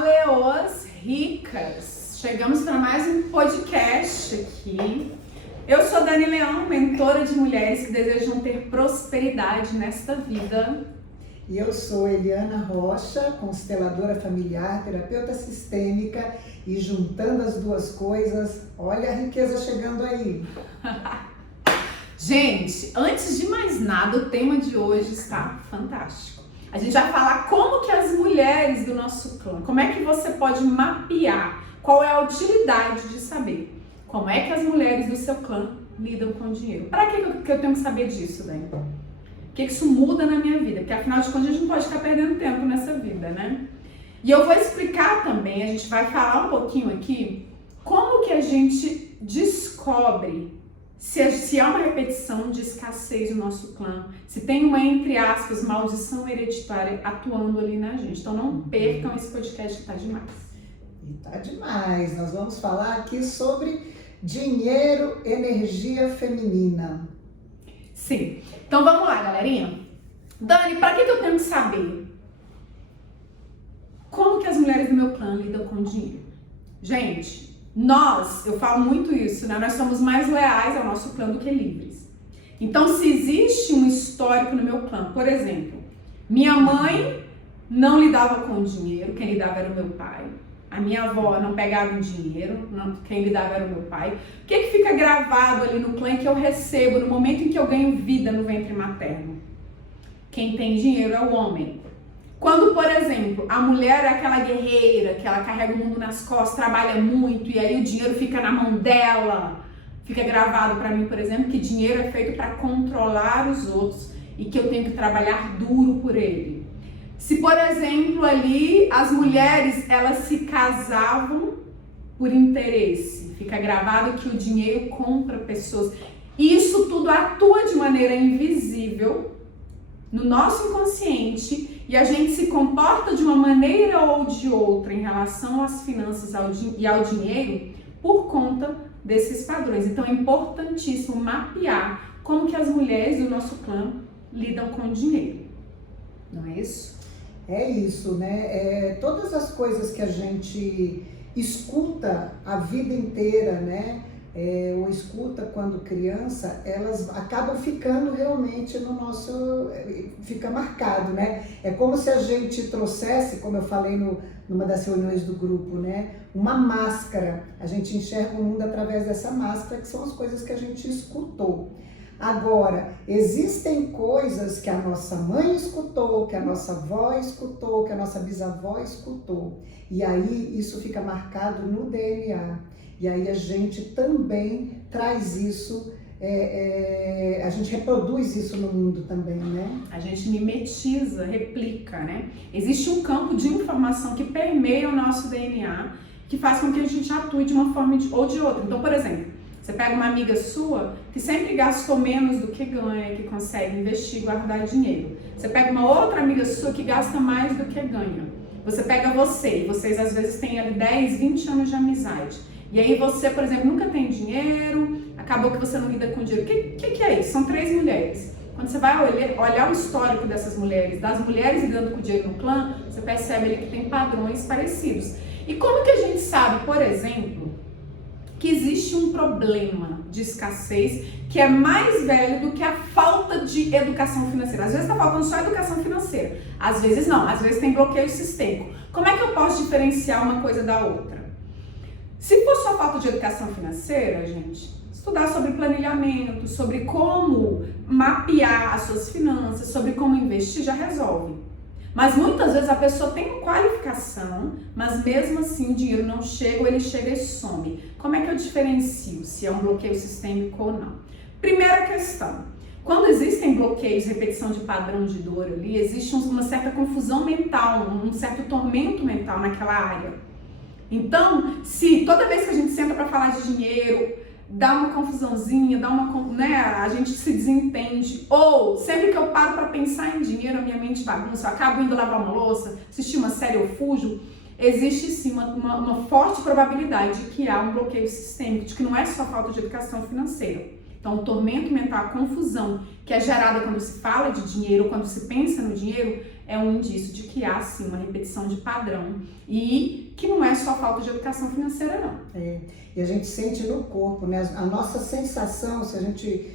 Leoas Ricas! Chegamos para mais um podcast aqui. Eu sou Dani Leão, mentora de mulheres que desejam ter prosperidade nesta vida. E eu sou Eliana Rocha, consteladora familiar, terapeuta sistêmica, e juntando as duas coisas, olha a riqueza chegando aí. Gente, antes de mais nada, o tema de hoje está fantástico. A gente vai falar como que as mulheres do nosso clã, como é que você pode mapear, qual é a utilidade de saber como é que as mulheres do seu clã lidam com o dinheiro. Para que eu tenho que saber disso, Dani? O que isso muda na minha vida? Porque afinal de contas a gente não pode ficar perdendo tempo nessa vida, né? E eu vou explicar também, a gente vai falar um pouquinho aqui, como que a gente descobre se há uma repetição de escassez no nosso clã, se tem uma, entre aspas, maldição hereditária atuando ali na gente. Então não percam esse podcast que tá demais. E tá demais. Nós vamos falar aqui sobre dinheiro, energia feminina. Sim. Então vamos lá, galerinha. Dani, para que eu tenho que saber como que as mulheres do meu clã lidam com o dinheiro? Gente, eu falo muito isso, né? Nós somos mais leais ao nosso clã do que livres. Então, se existe um histórico no meu clã, por exemplo, minha mãe não lidava com dinheiro, quem lidava era o meu pai. A minha avó não pegava em dinheiro, quem lidava era o meu pai. O que fica gravado ali no clã que eu recebo no momento em que eu ganho vida no ventre materno? Quem tem dinheiro é o homem. Quando, por exemplo, a mulher é aquela guerreira, que ela carrega o mundo nas costas, trabalha muito, e aí o dinheiro fica na mão dela, fica gravado para mim, por exemplo, que dinheiro é feito para controlar os outros e que eu tenho que trabalhar duro por ele. Se, por exemplo, ali as mulheres, elas se casavam por interesse, fica gravado que o dinheiro compra pessoas. Isso tudo atua de maneira invisível no nosso inconsciente e a gente se comporta de uma maneira ou de outra em relação às finanças e ao dinheiro por conta desses padrões. Então é importantíssimo mapear como que as mulheres do nosso clã lidam com o dinheiro. Não é isso? É isso, né? Todas as coisas que a gente escuta a vida inteira, né? Ou escuta quando criança, elas acabam ficando realmente no nosso, fica marcado, né? É como se a gente trouxesse, como eu falei numa das reuniões do grupo, né? Uma máscara, a gente enxerga o mundo através dessa máscara, que são as coisas que a gente escutou. Agora, existem coisas que a nossa mãe escutou, que a nossa avó escutou, que a nossa bisavó escutou, e aí isso fica marcado no DNA. E aí a gente também traz isso, a gente reproduz isso no mundo também, né? A gente mimetiza, replica, né? Existe um campo de informação que permeia o nosso DNA, que faz com que a gente atue de uma forma ou de outra. Então, por exemplo, você pega uma amiga sua que sempre gastou menos do que ganha, que consegue investir e guardar dinheiro. Você pega uma outra amiga sua que gasta mais do que ganha. Você pega você, e vocês às vezes têm ali 10, 20 anos de amizade. E aí você, por exemplo, nunca tem dinheiro, acabou que você não lida com dinheiro. O que é isso? São 3 mulheres. Quando você vai olhar o histórico dessas mulheres, das mulheres lidando com dinheiro no clã, você percebe ali que tem padrões parecidos. E como que a gente sabe, por exemplo, que existe um problema de escassez que é mais velho do que a falta de educação financeira? Às vezes está faltando só educação financeira, às vezes não, às vezes tem bloqueio sistêmico. Como é que eu posso diferenciar uma coisa da outra? Se for só falta de educação financeira, gente, estudar sobre planilhamento, sobre como mapear as suas finanças, sobre como investir, já resolve. Mas muitas vezes a pessoa tem qualificação, mas mesmo assim o dinheiro não chega ou ele chega e some. Como é que eu diferencio se é um bloqueio sistêmico ou não? Primeira questão, quando existem bloqueios, repetição de padrão de dor ali, existe uma certa confusão mental, um certo tormento mental naquela área. Então, se toda vez que a gente senta para falar de dinheiro, dá uma confusãozinha, a gente se desentende, ou sempre que eu paro para pensar em dinheiro, a minha mente bagunça, eu acabo indo lavar uma louça, assistir uma série, eu fujo, existe sim uma forte probabilidade de que há um bloqueio sistêmico, de que não é só falta de educação financeira. Então, o tormento mental, a confusão que é gerada quando se fala de dinheiro, quando se pensa no dinheiro, é um indício de que há, sim, uma repetição de padrão e que não é só falta de educação financeira, não. E a gente sente no corpo, né? A nossa sensação, se a gente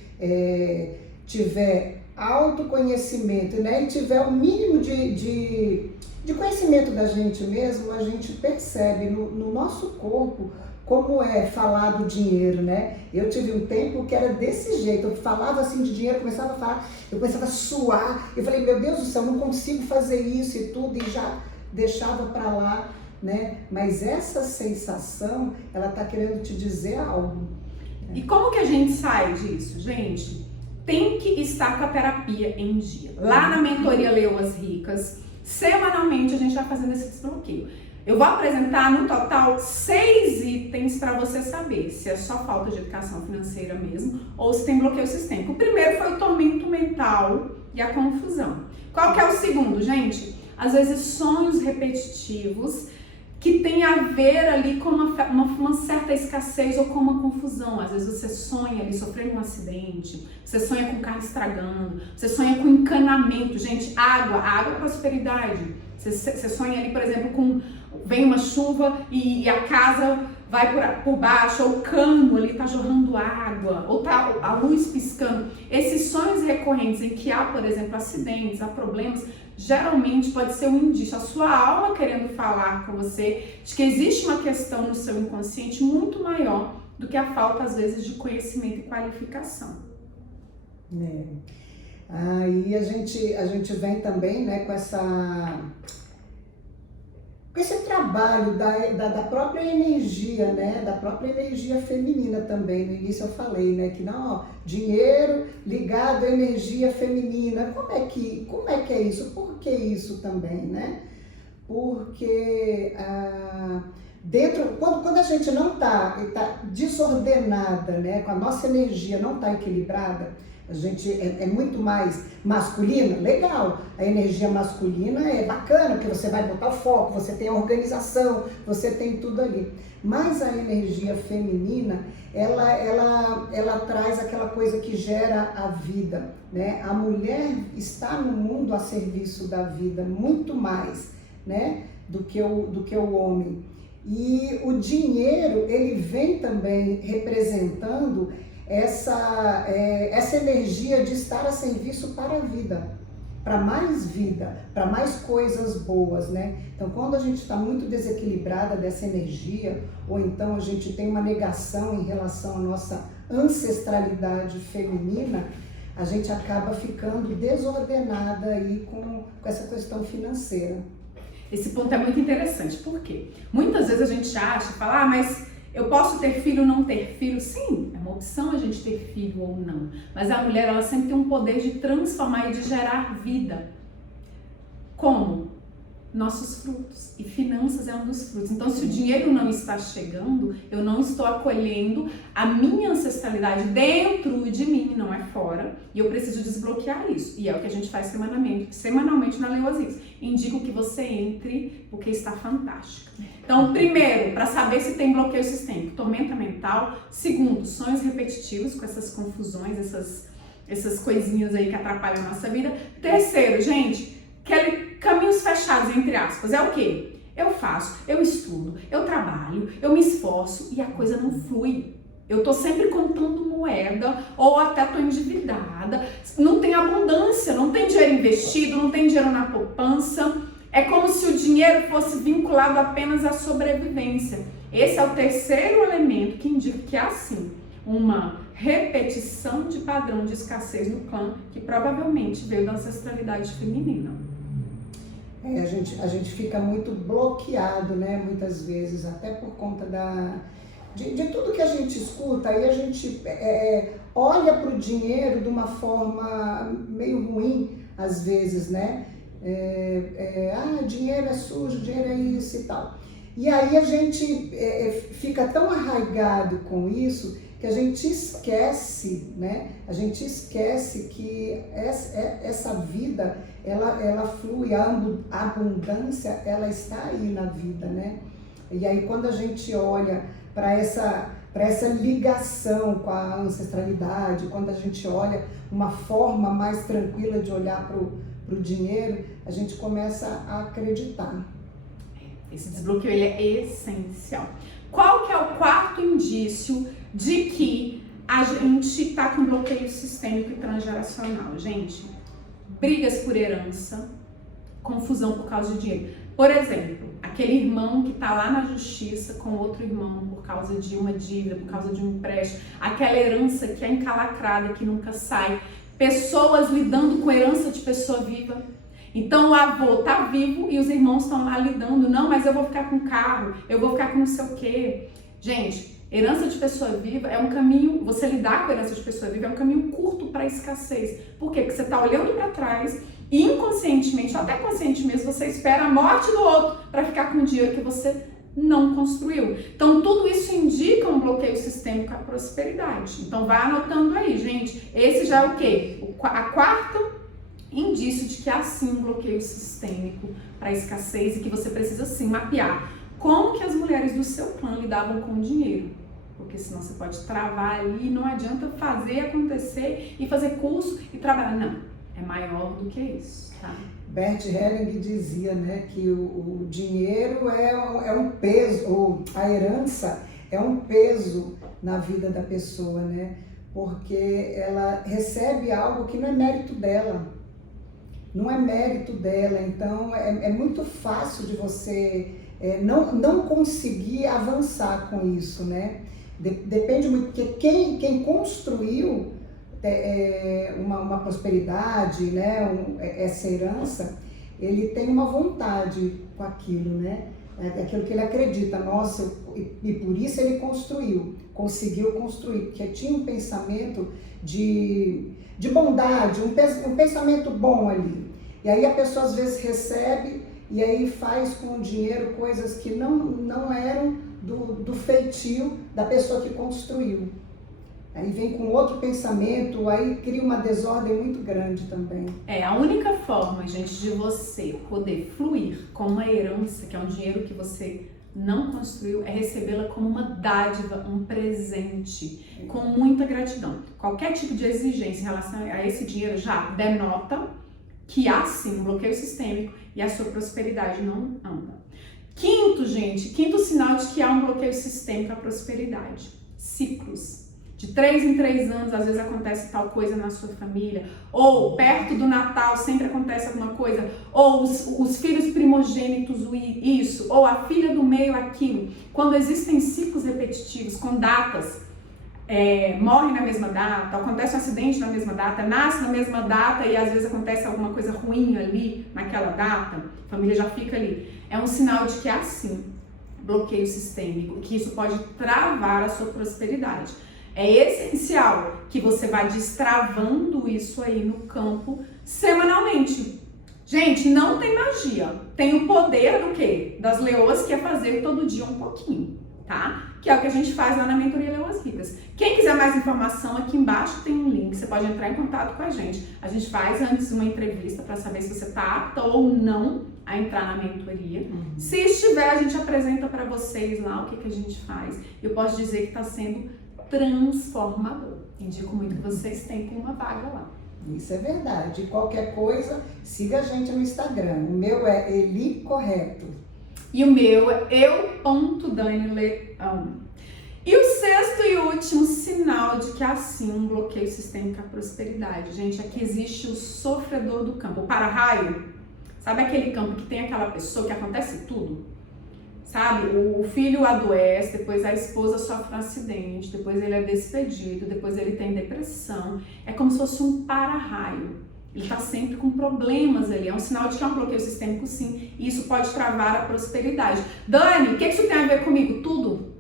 tiver autoconhecimento, né? E tiver o mínimo de conhecimento da gente mesmo, a gente percebe no nosso corpo como é falar do dinheiro, né? Eu tive um tempo que era desse jeito, eu falava assim de dinheiro, começava a falar, eu começava a suar, eu falei, meu Deus do céu, não consigo fazer isso e tudo, e já deixava para lá, né? Mas essa sensação, ela tá querendo te dizer algo. E como que a gente sai disso, gente? Tem que estar com a terapia em dia. Lá na mentoria Leoas Ricas, semanalmente a gente vai fazendo esse desbloqueio. Eu vou apresentar no total 6 itens para você saber se é só falta de educação financeira mesmo ou se tem bloqueio sistêmico. O primeiro foi o tormento mental e a confusão. Qual que é o segundo, gente? Às vezes sonhos repetitivos que tem a ver ali com uma certa escassez ou com uma confusão. Às vezes você sonha ali sofrendo um acidente, você sonha com o carro estragando, você sonha com encanamento. Gente, água é prosperidade. Você sonha ali, por exemplo, vem uma chuva e a casa vai por baixo, ou o cano ali tá jorrando água, ou tá a luz piscando. Esses sonhos recorrentes em que há, por exemplo, acidentes, há problemas, geralmente pode ser um indício, a sua alma querendo falar com você de que existe uma questão no seu inconsciente muito maior do que a falta, às vezes, de conhecimento e qualificação. Aí a gente vem também, né, com esse trabalho da própria energia, né, da própria energia feminina também. No início eu falei, né, que não, dinheiro ligado à energia feminina. Como é que é isso? Por que isso também, né? Porque quando a gente não tá desordenada, né, com a nossa energia não tá equilibrada, a gente é muito mais masculina, legal. A energia masculina é bacana, porque você vai botar o foco, você tem a organização, você tem tudo ali. Mas a energia feminina, ela traz aquela coisa que gera a vida, né? A mulher está no mundo a serviço da vida, muito mais, né, do que o homem. E o dinheiro, ele vem também representando essa energia de estar a serviço para a vida, para mais coisas boas, né? Então, quando a gente está muito desequilibrada dessa energia, ou então a gente tem uma negação em relação à nossa ancestralidade feminina, a gente acaba ficando desordenada aí com essa questão financeira. Esse ponto é muito interessante, por quê? Muitas vezes a gente acha, fala, mas eu posso ter filho ou não ter filho? Sim, é uma opção a gente ter filho ou não. Mas a mulher, ela sempre tem um poder de transformar e de gerar vida. Como? Nossos frutos. E finanças é um dos frutos. Então, se o dinheiro não está chegando, eu não estou acolhendo a minha ancestralidade dentro de mim, não é fora. E eu preciso desbloquear isso. E é o que a gente faz semanalmente na Leoas Ricas. Indico que você entre, porque está fantástica. Então, primeiro, para saber se tem bloqueio sistêmico, tormenta mental. Segundo, sonhos repetitivos com essas confusões, essas coisinhas aí que atrapalham a nossa vida. Terceiro, gente, caminhos fechados, entre aspas, é o quê? Eu faço, eu estudo, eu trabalho, eu me esforço e a coisa não flui. Eu tô sempre contando moeda ou até tô endividada, não tem abundância, não tem dinheiro investido, não tem dinheiro na poupança. É como se o dinheiro fosse vinculado apenas à sobrevivência. Esse é o terceiro elemento que indica que há sim uma repetição de padrão de escassez no clã que provavelmente veio da ancestralidade feminina. A gente fica muito bloqueado, né, muitas vezes, até por conta de tudo que a gente escuta, aí a gente olha para o dinheiro de uma forma meio ruim, às vezes, né? Dinheiro é sujo, dinheiro é isso e tal. E aí a gente fica tão arraigado com isso que a gente esquece, né? A gente esquece que essa vida, ela flui, a abundância, ela está aí na vida, né? E aí quando a gente olha para para essa ligação com a ancestralidade. Quando a gente olha uma forma mais tranquila de olhar para o dinheiro, a gente começa a acreditar. Esse desbloqueio ele é essencial. Qual que é o quarto indício de que a gente está com bloqueio sistêmico e transgeracional? Gente, brigas por herança, confusão por causa de dinheiro. Por exemplo, aquele irmão que está lá na justiça com outro irmão por causa de uma dívida, por causa de um empréstimo, aquela herança que é encalacrada, que nunca sai, pessoas lidando com herança de pessoa viva. Então o avô tá vivo e os irmãos estão lá lidando, não, mas eu vou ficar com carro, eu vou ficar com não sei o quê. Gente, herança de pessoa viva é um caminho, você lidar com herança de pessoa viva é um caminho curto para a escassez. Por quê? Porque você está olhando para trás e inconscientemente, ou até conscientemente, você espera a morte do outro para ficar com o dinheiro que você não construiu. Então tudo isso indica um bloqueio sistêmico à prosperidade. Então vai anotando aí, gente. Esse já é o quê? A quarta indício de que há sim um bloqueio sistêmico para a escassez e que você precisa sim mapear como que as mulheres do seu clã lidavam com o dinheiro. Porque senão você pode travar ali e não adianta fazer acontecer e fazer curso e trabalhar. Não, é maior do que isso, tá? Bert Helling dizia, né, que o dinheiro é um peso, ou a herança é um peso na vida da pessoa, né? Porque ela recebe algo que não é mérito dela. Não é mérito dela, então é muito fácil de você não conseguir avançar com isso, né? Depende muito, porque quem construiu uma prosperidade, né, essa herança, ele tem uma vontade com aquilo, né? É aquilo que ele acredita, nossa, e por isso ele conseguiu construir, porque tinha um pensamento de bondade, um pensamento bom ali. E aí a pessoa às vezes recebe e aí faz com o dinheiro coisas que não eram do feitio da pessoa que construiu. Aí vem com outro pensamento, aí cria uma desordem muito grande também. A única forma, gente, de você poder fluir com uma herança, que é um dinheiro que você não construiu, é recebê-la como uma dádiva, um presente, com muita gratidão. Qualquer tipo de exigência em relação a esse dinheiro já denota que há sim um bloqueio sistêmico e a sua prosperidade não anda. Quinto sinal de que há um bloqueio sistêmico à prosperidade: ciclos. De 3 em 3 anos, às vezes acontece tal coisa na sua família, ou perto do Natal sempre acontece alguma coisa, ou os filhos primogênitos isso, ou a filha do meio aquilo. Quando existem ciclos repetitivos com datas, morre na mesma data, acontece um acidente na mesma data, nasce na mesma data e às vezes acontece alguma coisa ruim ali naquela data, a família já fica ali. É um sinal de que há sim bloqueio sistêmico, que isso pode travar a sua prosperidade. É essencial que você vá destravando isso aí no campo semanalmente. Gente, não tem magia. Tem o poder do quê? Das leoas, que é fazer todo dia um pouquinho, tá? Que é o que a gente faz lá na mentoria Leoas Ricas. Quem quiser mais informação, aqui embaixo tem um link, você pode entrar em contato com a gente. A gente faz antes uma entrevista para saber se você está apta ou não a entrar na mentoria. Se estiver, a gente apresenta para vocês lá o que a gente faz. Eu posso dizer que está sendo transformador. Indico muito que vocês tentem uma vaga lá. Isso é verdade. Qualquer coisa, siga a gente no Instagram. O meu é Eli Correto. E o meu é eu.danileão. E o sexto e último sinal de que há sim um bloqueio sistêmico à prosperidade. Gente, aqui existe o sofredor do campo, o para-raio. Sabe aquele campo que tem aquela pessoa que acontece tudo? Sabe, o filho adoece, depois a esposa sofre um acidente, depois ele é despedido, depois ele tem depressão. É como se fosse um para-raio. Ele está sempre com problemas ali. É um sinal de que é um bloqueio sistêmico, sim. E isso pode travar a prosperidade. Dani, o que isso tem a ver comigo? Tudo.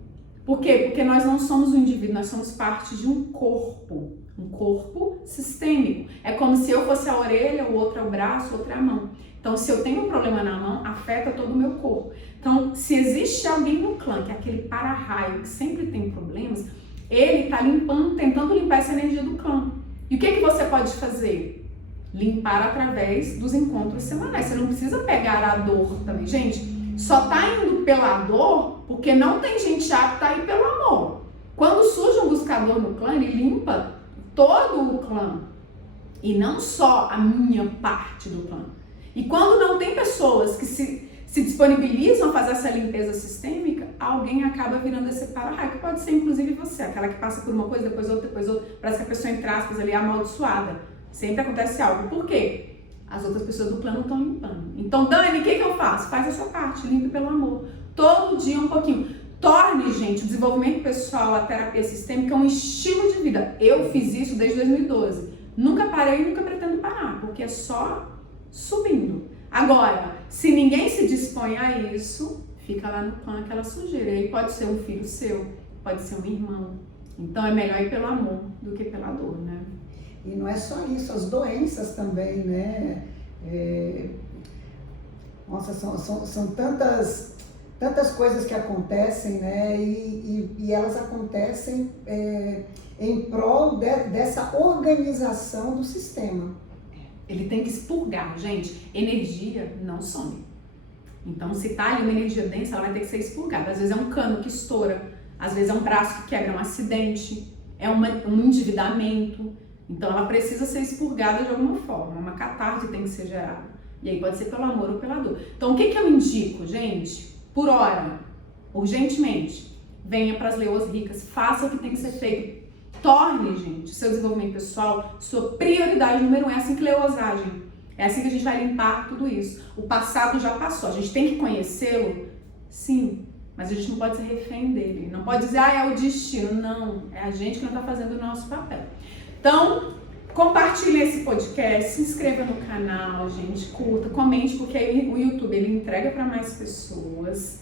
Por quê? Porque nós não somos um indivíduo, nós somos parte de um corpo. Um corpo sistêmico. É como se eu fosse a orelha, o outro é o braço, o outro é a mão. Então, se eu tenho um problema na mão, afeta todo o meu corpo. Então, se existe alguém no clã, que é aquele para-raio, que sempre tem problemas, ele está limpando, tentando limpar essa energia do clã. E o que você pode fazer? Limpar através dos encontros semanais. Você não precisa pegar a dor também. Gente, só tá indo pela dor porque não tem gente apta a ir pelo amor. Quando surge um buscador no clã, ele limpa todo o clã e não só a minha parte do clã. E quando não tem pessoas que se disponibilizam a fazer essa limpeza sistêmica, alguém acaba virando esse para-raio, que pode ser inclusive você, aquela que passa por uma coisa, depois outra, parece que a pessoa, entre aspas, ali é amaldiçoada. Sempre acontece algo. Por quê? As outras pessoas do plano estão limpando. Então, Dani, o que eu faço? Faz a sua parte, limpe pelo amor. Todo dia um pouquinho. Torne, gente, o desenvolvimento pessoal, a terapia sistêmica um estilo de vida. Eu fiz isso desde 2012. Nunca parei e nunca pretendo parar, porque é só subindo. Agora, se ninguém se dispõe a isso, fica lá no clã aquela sujeira. E aí pode ser um filho seu, pode ser um irmão. Então é melhor ir pelo amor do que pela dor, né? E não é só isso, as doenças também, né? Nossa, são tantas coisas que acontecem, né? E elas acontecem em prol dessa organização do sistema. Ele tem que expurgar, gente. Energia não some. Então, se tá ali uma energia densa, ela vai ter que ser expurgada. Às vezes é um cano que estoura, às vezes é um braço que quebra, um acidente, é um endividamento. Então, ela precisa ser expurgada de alguma forma. Uma catarse tem que ser gerada. E aí pode ser pelo amor ou pela dor. Então, o que eu indico, gente? Por hora, urgentemente, venha para as leoas ricas, faça o que tem que ser feito. Torne, gente, seu desenvolvimento pessoal sua prioridade número 1. É assim que leosagem. É assim que a gente vai limpar tudo isso. O passado já passou. A gente tem que conhecê-lo? Sim. Mas a gente não pode ser refém dele. Não pode dizer, é o destino. Não. É a gente que não está fazendo o nosso papel. Então, compartilhe esse podcast, se inscreva no canal, gente, curta, comente, porque aí o YouTube ele entrega para mais pessoas.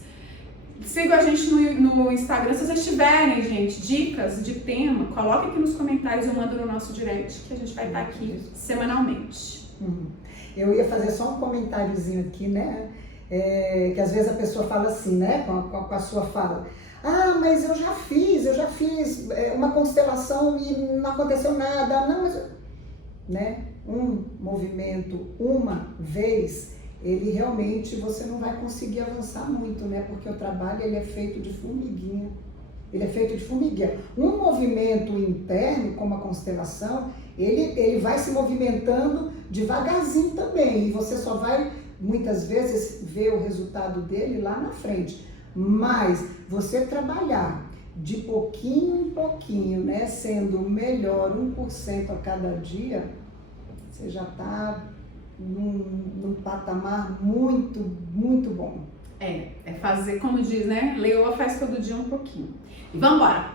Sigam a gente no Instagram. Se vocês tiverem, gente, dicas de tema, coloquem aqui nos comentários, eu mando no nosso direct, que a gente vai estar aqui semanalmente. Eu ia fazer só um comentáriozinho aqui, né? Que às vezes a pessoa fala assim, né? Com a sua fala. Ah, mas eu já fiz uma constelação e não aconteceu nada. Não, mas... Né? Um movimento, uma vez, ele realmente, você não vai conseguir avançar muito, né? Porque o trabalho, ele é feito de formiguinha. Ele é feito de formiguinha. Um movimento interno, como a constelação, ele vai se movimentando devagarzinho também. E você só vai, muitas vezes, ver o resultado dele lá na frente. Mas você trabalhar de pouquinho em pouquinho, né? Sendo melhor 1% a cada dia, você já está num patamar muito, muito bom. É fazer, como diz, né? Leoa faz todo dia um pouquinho. E vamos embora!